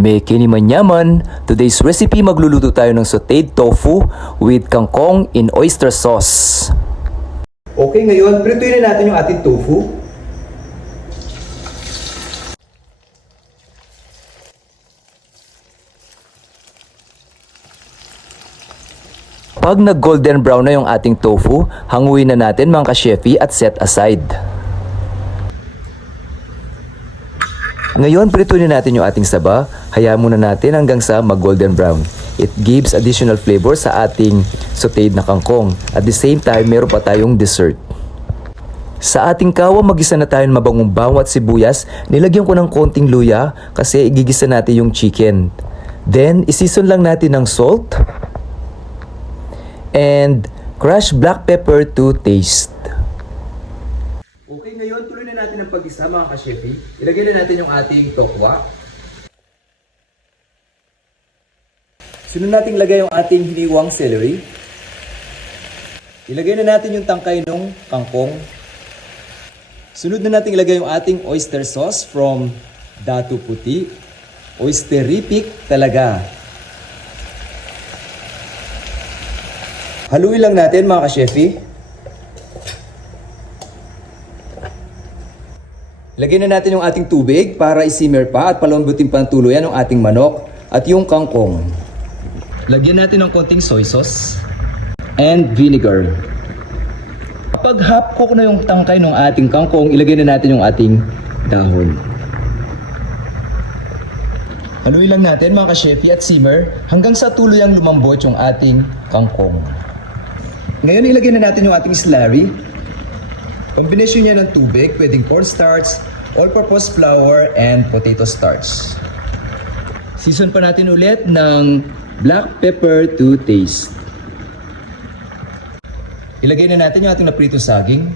Meke ni manyaman, today's recipe magluluto tayo ng sauteed tofu with kangkong in oyster sauce. Okay, ngayon, prituin na natin yung ating tofu. Pag nag-golden brown na yung ating tofu, hanguin na natin mga ka-shefi at set aside. Ngayon, prituin na natin yung ating saba. Hayaan muna natin hanggang sa mag-golden brown. It gives additional flavor sa ating sauteed na kangkong. At the same time, meron pa tayong dessert. Sa ating kawa, magisa na tayo ng mabangong bawang at sibuyas. Nilagyan ko ng konting luya kasi igigisa natin yung chicken. Then, isison lang natin ng salt and crushed black pepper to taste. Okay, ngayon, tuloy na natin ang pag-isa mga ka-shefi. Ilagay na natin yung ating tokwa. Sunod natin lagay yung ating hiniwang celery. Ilagay na natin yung tangkay ng kangkong. Sunod na natin ilagay yung ating oyster sauce from Datu Puti. Oysterific talaga. Haluin lang natin mga ka-shefi. Lagyan na natin yung ating tubig para i-simmer pa at palambutin pa ng tuluyan ng ating manok at yung kangkong. Lagyan natin ng konting soy sauce and vinegar. Kapag half cook na yung tangkay ng ating kangkong, ilagay na natin yung ating dahon. Haluin lang natin mga ka-shefi at simmer hanggang sa tuluyang lumambot yung ating kangkong. Ngayon ilagay na natin yung ating slurry. Kombinasyon niya ng tubig, pwedeng cornstarch, all-purpose flour, and potato starch. Season pa natin ulit ng black pepper to taste. Ilagay na natin yung ating naprito saging.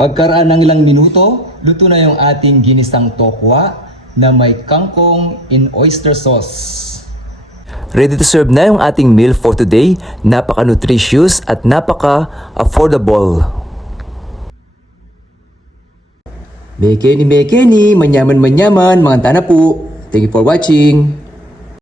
Pagkaraan ng ilang minuto, luto na yung ating ginisang tokwa na may kangkong in oyster sauce. Ready to serve na yung ating meal for today. Napaka-nutritious at napaka-affordable. Meke ni, manyaman, mga tana po. Thank you for watching.